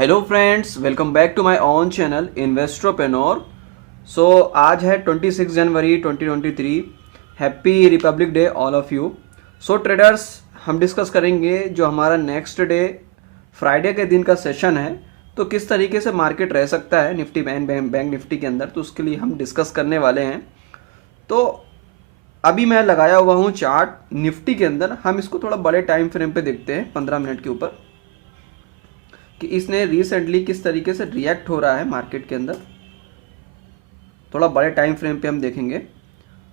Hello friends, welcome back to my own channel Investropreneur. So आज है 26 जनवरी 2023। Happy republic day all of you. So traders, हम discuss करेंगे जो हमारा नेक्स्ट डे फ्राइडे के दिन का सेशन है, तो किस तरीके से मार्केट रह सकता है निफ्टी बैंक निफ्टी के अंदर, तो उसके लिए हम डिस्कस करने वाले हैं। तो अभी मैं लगाया हुआ हूँ चार्ट निफ्टी के अंदर। हम इसको थोड़ा बड़े टाइम फ्रेम पे देखते हैं, 15 मिनट के ऊपर, कि इसने रिसेंटली किस तरीके से रिएक्ट हो रहा है मार्केट के अंदर। थोड़ा बड़े टाइम फ्रेम पे हम देखेंगे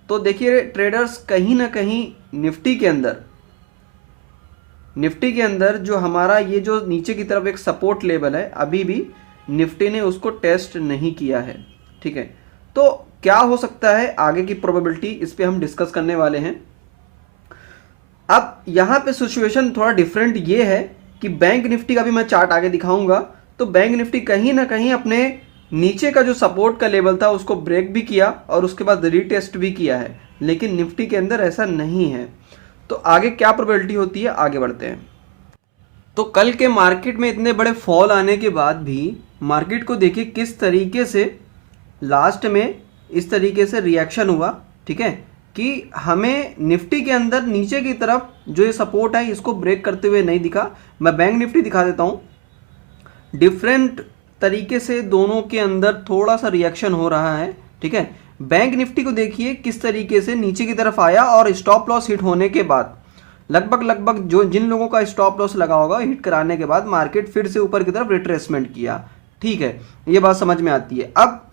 तो देखिए ट्रेडर्स, कहीं ना कहीं निफ्टी के अंदर जो हमारा ये जो नीचे की तरफ एक सपोर्ट लेवल है, अभी भी निफ्टी ने उसको टेस्ट नहीं किया है। ठीक है, तो क्या हो सकता है आगे की प्रोबेबिलिटी, इस पे हम डिस्कस करने वाले हैं। अब यहाँ पे सिचुएशन थोड़ा डिफरेंट ये है कि बैंक निफ्टी का भी मैं चार्ट आगे दिखाऊंगा। तो बैंक निफ्टी कहीं ना कहीं अपने नीचे का जो सपोर्ट का लेवल था उसको ब्रेक भी किया और उसके बाद रीटेस्ट भी किया है, लेकिन निफ्टी के अंदर ऐसा नहीं है। तो आगे क्या प्रोबेबिलिटी होती है, आगे बढ़ते हैं। तो कल के मार्केट में इतने बड़े फॉल आने के बाद भी मार्केट को देखिए किस तरीके से लास्ट में इस तरीके से रिएक्शन हुआ। ठीक है, कि हमें निफ्टी के अंदर नीचे की तरफ जो ये सपोर्ट है इसको ब्रेक करते हुए नहीं दिखा। मैं बैंक निफ्टी दिखा देता हूँ। डिफरेंट तरीके से दोनों के अंदर थोड़ा सा रिएक्शन हो रहा है। ठीक है, बैंक निफ्टी को देखिए किस तरीके से नीचे की तरफ आया और स्टॉप लॉस हिट होने के बाद लगभग जो जिन लोगों का स्टॉप लॉस लगा होगा, हिट कराने के बाद मार्केट फिर से ऊपर की तरफ रिट्रेसमेंट किया। ठीक है, ये बात समझ में आती है। अब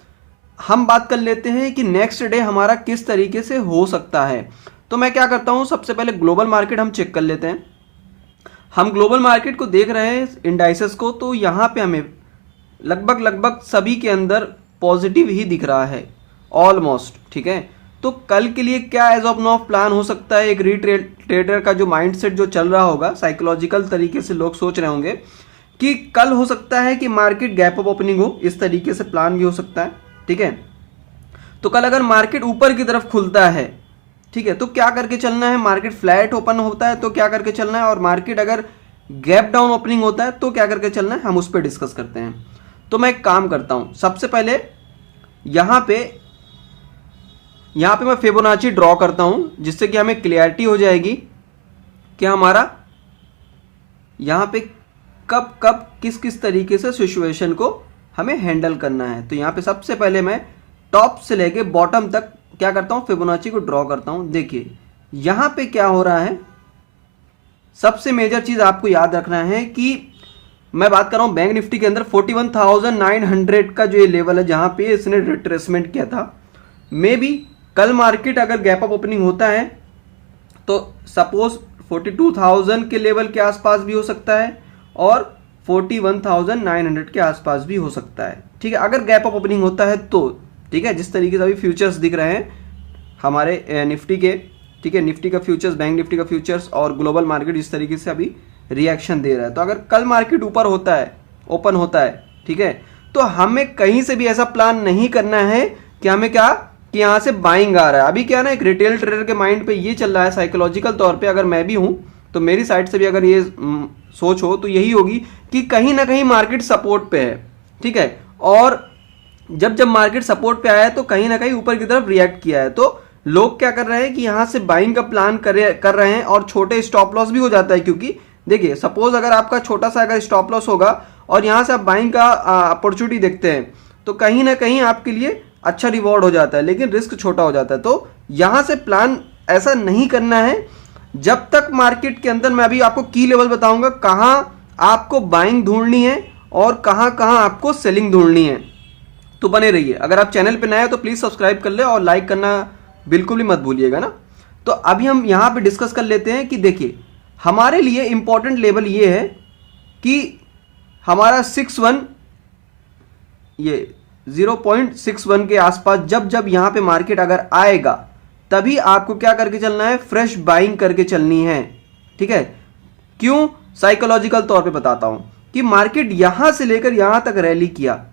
हम बात कर लेते हैं कि नेक्स्ट डे हमारा किस तरीके से हो सकता है। तो मैं क्या करता हूं, सबसे पहले ग्लोबल मार्केट हम चेक कर लेते हैं। हम ग्लोबल मार्केट को देख रहे हैं इंडाइसेस को, तो यहां पे हमें लगभग सभी के अंदर पॉजिटिव ही दिख रहा है ऑलमोस्ट। ठीक है, तो कल के लिए क्या एज ऑफ नाउ प्लान हो सकता है। एक ट्रेडर का जो माइंडसेट जो चल रहा होगा, साइकोलॉजिकल तरीके से लोग सोच रहे होंगे कि कल हो सकता है कि मार्केट गैप अप ओपनिंग हो, इस तरीके से प्लान भी हो सकता है। ठीक है, तो कल अगर मार्केट ऊपर की तरफ खुलता है, ठीक है, तो क्या करके चलना है। मार्केट फ्लैट ओपन होता है तो क्या करके चलना है, और मार्केट अगर गैप डाउन ओपनिंग होता है तो क्या करके चलना है, हम उस पर डिस्कस करते हैं। तो मैं एक काम करता हूं, सबसे पहले यहां पे मैं फिबोनाची ड्रॉ करता हूं, जिससे कि हमें क्लियरिटी हो जाएगी कि हमारा यहां पे कब किस किस तरीके से सिचुएशन को हमें हैंडल करना है। तो यहां पे सबसे पहले मैं टॉप से लेके बॉटम तक क्या करता हूं, फिबोनाची को ड्रॉ करता हूं। देखिए यहां पे क्या हो रहा है, सबसे मेजर चीज आपको याद रखना है कि मैं बात कर रहा हूं बैंक निफ्टी के अंदर 41,900 का जो ये लेवल है, जहां पे इसने रिट्रेसमेंट किया था। मे बी कल मार्केट अगर गैप अप ओपनिंग होता है तो सपोज 42,000 के लेवल के आसपास भी हो सकता है और 41,900 के आसपास भी हो सकता है। ठीक है, अगर गैप अप ओपनिंग होता है तो। ठीक है, जिस तरीके से अभी फ्यूचर्स दिख रहे हैं हमारे निफ्टी के, ठीक है, निफ्टी का फ्यूचर्स, बैंक निफ्टी का फ्यूचर्स और ग्लोबल मार्केट जिस तरीके से अभी रिएक्शन दे रहा है, तो अगर कल मार्केट ऊपर होता है, ओपन होता है, ठीक है, तो हमें कहीं से भी ऐसा प्लान नहीं करना है कि हमें क्या, कि यहां से बाइंग आ रहा है। अभी क्या ना, एक रिटेल ट्रेडर के माइंड पे ये चल रहा है साइकोलॉजिकल तौर पे, अगर मैं भी हूं तो मेरी साइड से भी अगर ये सोच हो तो यही होगी कि कहीं ना कहीं मार्केट सपोर्ट पे है। ठीक है, और जब मार्केट सपोर्ट पे आया है तो कहीं ना कहीं ऊपर की तरफ रिएक्ट किया है, तो लोग क्या कर रहे हैं कि यहां से बाइंग का प्लान कर रहे हैं और छोटे स्टॉप लॉस भी हो जाता है। क्योंकि देखिए सपोज अगर आपका छोटा सा अगर स्टॉप लॉस होगा और यहां से आप बाइंग का अपॉर्चुनिटी देखते हैं, तो कहीं ना कहीं आपके लिए अच्छा रिवॉर्ड हो जाता है, लेकिन रिस्क छोटा हो जाता है। तो यहां से प्लान ऐसा नहीं करना है जब तक मार्केट के अंदर। मैं अभी आपको की लेवल बताऊंगा कहां आपको बाइंग ढूंढनी है और कहां आपको सेलिंग ढूंढनी है। तो बने रहिए। अगर आप चैनल पे नए हो तो प्लीज सब्सक्राइब कर ले और लाइक करना बिल्कुल भी मत भूलिएगा ना। तो अभी हम यहां पे डिस्कस कर लेते हैं कि देखिए हमारे लिए इंपॉर्टेंट लेवल ये है कि हमारा 61, ये 0.61 के आसपास जब यहां पे मार्केट अगर आएगा, तभी आपको क्या करके चलना है, फ्रेश बाइंग करके चलनी है। ठीक है, क्यों, साइकोलॉजिकल तौर पे बताता हूं कि मार्केट यहां से लेकर यहां तक रैली किया।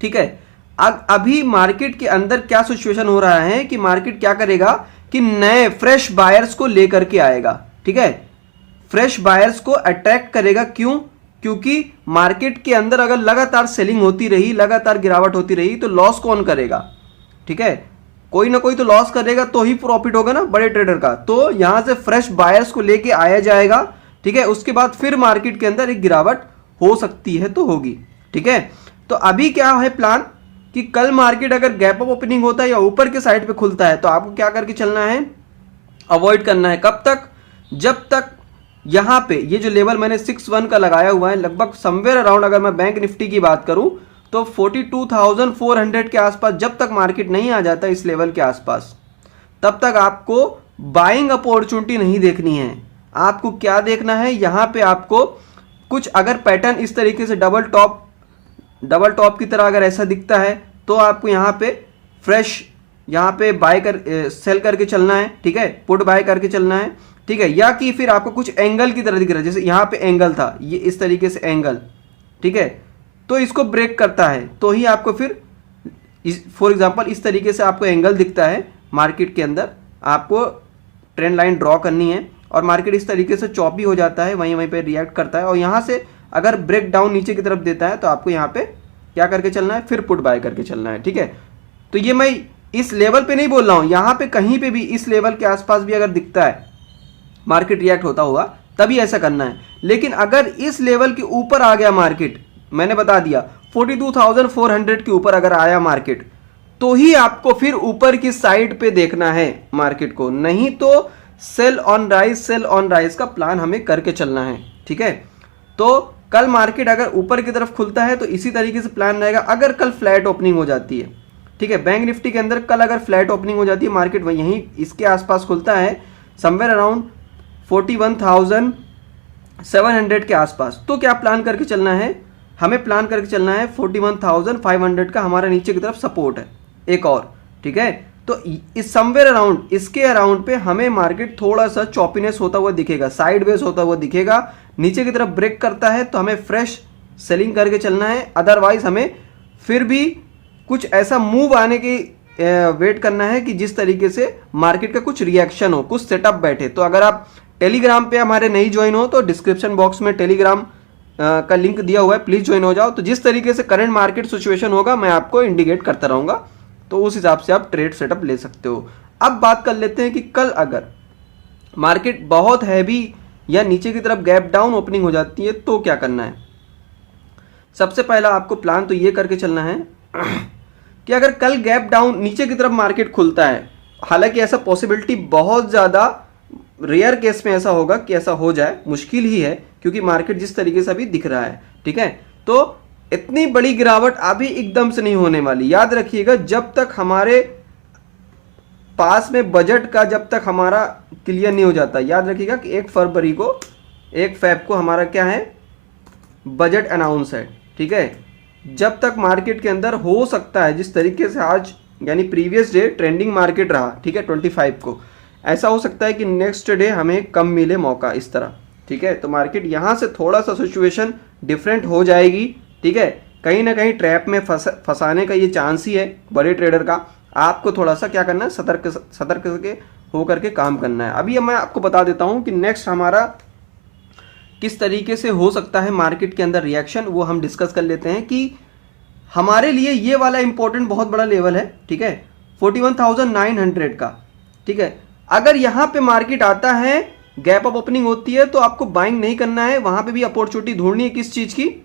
ठीक है, अभी मार्केट के अंदर क्या सिचुएशन हो रहा है कि मार्केट क्या करेगा कि नए फ्रेश बायर्स को लेकर के आएगा। ठीक है, फ्रेश बायर्स को अट्रैक्ट करेगा। क्यों, क्योंकि मार्केट के अंदर अगर लगातार सेलिंग होती रही, लगातार गिरावट होती रही, तो लॉस कौन करेगा? ठीक है, कोई ना कोई तो लॉस करेगा, तो ही प्रॉफिट होगा ना बड़े ट्रेडर का। तो यहां से फ्रेश बायर्स को लेके आया जाएगा, ठीक है। उसके बाद फिर मार्केट के अंदर एक गिरावट हो सकती है तो होगी, ठीक है। तो अभी क्या है प्लान कि कल मार्केट अगर गैप अप ओपनिंग होता है या ऊपर के साइड पे खुलता है, तो आपको क्या करके चलना है? अवॉइड करना है। कब तक? जब तक यहां पे ये जो लेवल मैंने 61 का लगाया हुआ है, लगभग समवेयर अराउंड, अगर मैं बैंक निफ्टी की बात करूं तो 42,400 के आसपास जब तक मार्केट नहीं आ जाता इस लेवल के आसपास, तब तक आपको बाइंग अपॉर्चुनिटी नहीं देखनी है। आपको क्या देखना है? यहां पे आपको कुछ अगर पैटर्न इस तरीके से डबल टॉप की तरह अगर ऐसा दिखता है, तो आपको यहां पे फ्रेश यहां पे सेल करके चलना है, ठीक है, पुट बाय करके चलना है, ठीक है। या कि फिर आपको कुछ एंगल की तरह दिख रहा है, जैसे यहां पे एंगल था, ये इस तरीके से एंगल, ठीक है, तो इसको ब्रेक करता है तो ही आपको फिर फॉर एग्जांपल इस तरीके से आपको एंगल दिखता है मार्केट के अंदर, आपको ट्रेंड लाइन ड्रॉ करनी है और मार्केट इस तरीके से चॉपी हो जाता है, वहीं पे रिएक्ट करता है और यहाँ से अगर ब्रेक डाउन नीचे की तरफ देता है तो आपको यहाँ पे क्या करके चलना है? फिर पुट बाय करके चलना है, ठीक है। तो ये मैं इस लेवल पे नहीं बोल रहा हूँ, यहाँ पे कहीं पे भी इस लेवल के आसपास भी अगर दिखता है मार्केट रिएक्ट होता हुआ, तभी ऐसा करना है। लेकिन अगर इस लेवल के ऊपर आ गया मार्केट, मैंने बता दिया 42,400 के ऊपर अगर आया मार्केट, तो ही आपको फिर ऊपर की साइड पे देखना है मार्केट को, नहीं तो सेल ऑन राइज का प्लान हमें करके चलना है, ठीक है। तो कल मार्केट अगर ऊपर की तरफ खुलता है तो इसी तरीके से प्लान रहेगा। अगर कल फ्लैट ओपनिंग हो जाती है, ठीक है, बैंक निफ्टी के अंदर कल अगर फ्लैट ओपनिंग हो जाती है, मार्केट यहीं इसके आसपास खुलता है समवेयर अराउंड 41,700 के आसपास, तो क्या प्लान करके चलना है? हमें प्लान करके चलना है 41,500 का हमारा नीचे की तरफ सपोर्ट है एक और, ठीक है। तो इस समवेयर अराउंड इसके अराउंड पे हमें मार्केट थोड़ा सा चॉपीनेस होता हुआ दिखेगा, साइडवेज होता हुआ दिखेगा, नीचे की तरफ ब्रेक करता है तो हमें फ्रेश सेलिंग करके चलना है। अदरवाइज हमें फिर भी कुछ ऐसा मूव आने की वेट करना है कि जिस तरीके से मार्केट का कुछ रिएक्शन हो, कुछ सेटअप बैठे। तो अगर आप टेलीग्राम पे हमारे नहीं ज्वाइन हो तो डिस्क्रिप्शन बॉक्स में टेलीग्राम का लिंक दिया हुआ है, प्लीज ज्वाइन हो जाओ। तो जिस तरीके से करंट मार्केट सिचुएशन होगा मैं आपको इंडिकेट करता रहूंगा, तो उस हिसाब से आप ट्रेड सेटअप ले सकते हो। अब बात कर लेते हैं कि कल अगर मार्केट बहुत हैवी या नीचे की तरफ गैप डाउन ओपनिंग हो जाती है तो क्या करना है? सबसे पहला आपको प्लान तो ये करके चलना है कि अगर कल गैप डाउन नीचे की तरफ मार्केट खुलता है, हालांकि ऐसा पॉसिबिलिटी बहुत ज़्यादा रेयर केस में ऐसा होगा कि ऐसा हो जाए, मुश्किल ही है क्योंकि मार्केट जिस तरीके से अभी दिख रहा है, ठीक है। तो इतनी बड़ी गिरावट अभी एकदम से नहीं होने वाली। याद रखिएगा, जब तक हमारे पास में बजट का जब तक हमारा क्लियर नहीं हो जाता, याद रखिएगा कि 1 फ़रवरी को हमारा क्या है? बजट अनाउंस है, ठीक है। जब तक मार्केट के अंदर हो सकता है जिस तरीके से आज यानी प्रीवियस डे ट्रेंडिंग मार्केट रहा, ठीक है, 25 को, ऐसा हो सकता है कि नेक्स्ट डे हमें कम मिले मौका इस तरह, ठीक है। तो मार्केट यहाँ से थोड़ा सा सिचुएशन डिफरेंट हो जाएगी, ठीक है। कहीं ना कहीं ट्रैप में फंसाने का ये चांस ही है बड़े ट्रेडर का। आपको थोड़ा सा क्या करना है? सतर्क के होकर के काम करना है। अभी मैं आपको बता देता हूँ कि नेक्स्ट हमारा किस तरीके से हो सकता है मार्केट के अंदर रिएक्शन, वो हम डिस्कस कर लेते हैं कि हमारे लिए ये वाला इंपॉर्टेंट बहुत बड़ा लेवल है, ठीक है, 41,900 का, ठीक है। अगर यहाँ पे मार्केट आता है, गैप अप ओपनिंग होती है, तो आपको बाइंग नहीं करना है, वहां पे भी अपॉर्चुनिटी ढूंढनी है। किस चीज की?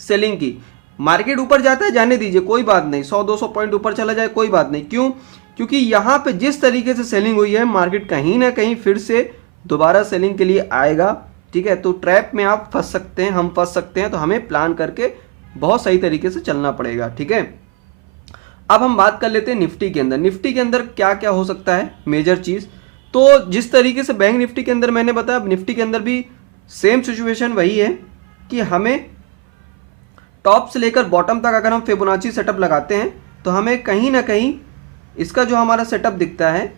सेलिंग की। मार्केट ऊपर जाता है, जाने दीजिए, कोई बात नहीं, 100-200 पॉइंट ऊपर चला जाए कोई बात नहीं। क्यों? क्योंकि यहाँ पे जिस तरीके से सेलिंग हुई है, मार्केट कहीं ना कहीं फिर से दोबारा सेलिंग के लिए आएगा, ठीक है। तो ट्रैप में आप फंस सकते हैं, हम फंस सकते हैं, तो हमें प्लान करके बहुत सही तरीके से चलना पड़ेगा, ठीक है। अब हम बात कर लेते हैं निफ्टी के अंदर। निफ्टी के अंदर क्या क्या हो सकता है मेजर चीज? तो जिस तरीके से बैंक निफ्टी के अंदर मैंने बताया, निफ्टी के अंदर भी सेम सिचुएशन वही है कि हमें टॉप से लेकर बॉटम तक अगर हम फिबोनाची सेटअप लगाते हैं तो हमें कहीं ना कहीं इसका जो हमारा सेटअप दिखता है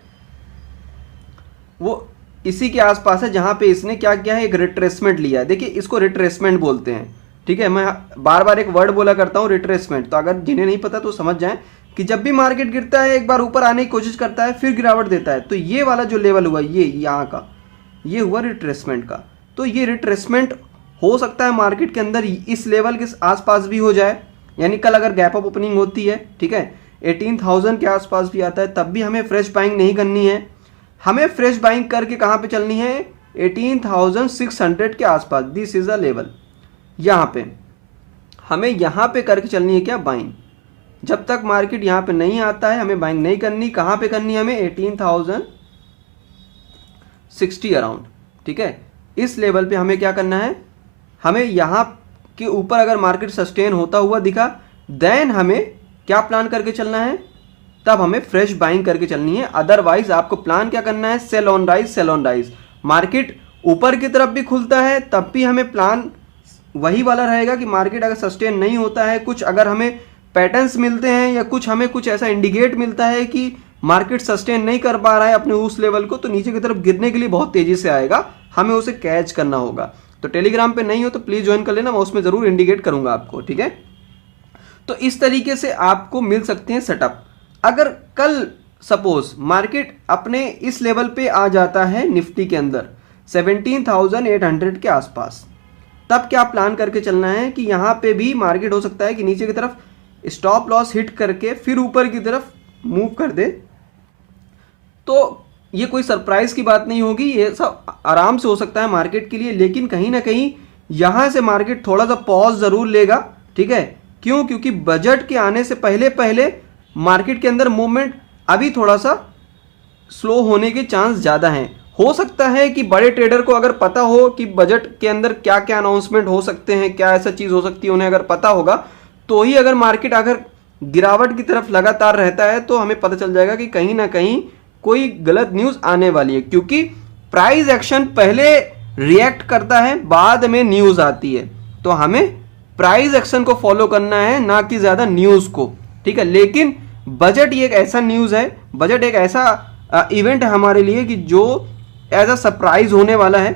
वो इसी के आसपास है, जहां पे इसने क्या किया है? एक रिट्रेसमेंट लिया है। देखिए, इसको रिट्रेसमेंट बोलते हैं, ठीक है। मैं बार बार एक वर्ड बोला करता हूं, रिट्रेसमेंट। तो अगर जिन्हें नहीं पता तो समझ जाएं कि जब भी मार्केट गिरता है, एक बार ऊपर आने की कोशिश करता है, फिर गिरावट देता है। तो ये वाला जो लेवल हुआ, ये यहाँ का, ये हुआ रिट्रेसमेंट का। तो ये रिट्रेसमेंट हो सकता है मार्केट के अंदर इस लेवल के आसपास भी हो जाए, यानी कल अगर गैप अप ओपनिंग होती है, ठीक है, 18,000 के आसपास भी आता है, तब भी हमें फ्रेश बाइंग नहीं करनी है। हमें फ्रेश बाइंग करके कहाँ पे चलनी है, 18,600 के आसपास। दिस इज अ लेवल, यहाँ पे हमें यहाँ पे करके चलनी है क्या, बाइंग। जब तक मार्केट यहाँ पे नहीं आता है हमें बाइंग नहीं करनी। कहाँ पे करनी है हमें, 18,060 अराउंड, ठीक है। इस लेवल पे हमें क्या करना है, हमें यहाँ के ऊपर अगर मार्केट सस्टेन होता हुआ दिखा, देन हमें क्या प्लान करके चलना है, तब हमें फ्रेश बाइंग करके चलनी है। अदरवाइज आपको प्लान क्या करना है, sell on rise, sell on rise. Market ऊपर की तरफ भी खुलता है तब भी हमें प्लान वही वाला रहेगा कि मार्केट अगर सस्टेन नहीं होता है, कुछ अगर हमें पैटर्न्स मिलते हैं या कुछ ऐसा इंडिकेट मिलता है कि मार्केट सस्टेन नहीं कर पा रहा है अपने उस लेवल को, तो नीचे की तरफ गिरने के लिए बहुत तेजी से आएगा, हमें उसे कैच करना होगा। तो टेलीग्राम पे नहीं हो तो प्लीज ज्वाइन कर लेना, मैं उसमें जरूर इंडिकेट करूंगा आपको, ठीक है। तो इस तरीके से आपको मिल सकते हैं सेटअप। अगर कल सपोज मार्केट अपने इस लेवल पे आ जाता है निफ्टी के अंदर 17,800 के आसपास, तब क्या प्लान करके चलना है कि यहाँ पे भी मार्केट हो सकता है कि नीचे की तरफ स्टॉप लॉस हिट करके फिर ऊपर की तरफ मूव कर दे। तो ये कोई सरप्राइज की बात नहीं होगी, ये सब आराम से हो सकता है मार्केट के लिए, लेकिन कहीं ना कहीं यहाँ से मार्केट थोड़ा सा पॉज जरूर लेगा, ठीक है। क्यों, क्योंकि बजट के आने से पहले पहले मार्केट के अंदर मूवमेंट अभी थोड़ा सा स्लो होने के चांस ज़्यादा हैं। हो सकता है कि बड़े ट्रेडर को अगर पता हो कि बजट के अंदर क्या क्या अनाउंसमेंट हो सकते हैं, क्या ऐसा चीज़ हो सकती है, उन्हें अगर पता होगा तो ही अगर मार्केट अगर गिरावट की तरफ लगातार रहता है तो हमें पता चल जाएगा कि कहीं ना कहीं कोई गलत न्यूज़ आने वाली है। क्योंकि प्राइस एक्शन पहले रिएक्ट करता है, बाद में न्यूज़ आती है, तो हमें प्राइस एक्शन को फॉलो करना है, ना कि ज़्यादा न्यूज़ को, ठीक है। लेकिन बजट ये एक ऐसा न्यूज़ है, बजट एक ऐसा इवेंट है हमारे लिए कि जो एज अ सरप्राइज होने वाला है,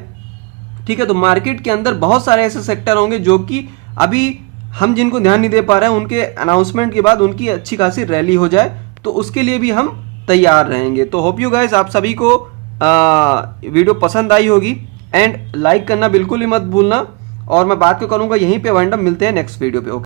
ठीक है। तो मार्केट के अंदर बहुत सारे ऐसे सेक्टर होंगे जो कि अभी हम जिनको ध्यान नहीं दे पा रहे हैं, उनके अनाउंसमेंट के बाद उनकी अच्छी खासी रैली हो जाए, तो उसके लिए भी हम तैयार रहेंगे। तो होप यू गाइस आप सभी को वीडियो पसंद आई होगी, एंड लाइक करना बिल्कुल ही मत भूलना, और मैं बात को करूँगा यहीं पे वाइंड अप। मिलते हैं नेक्स्ट वीडियो पे। ओके।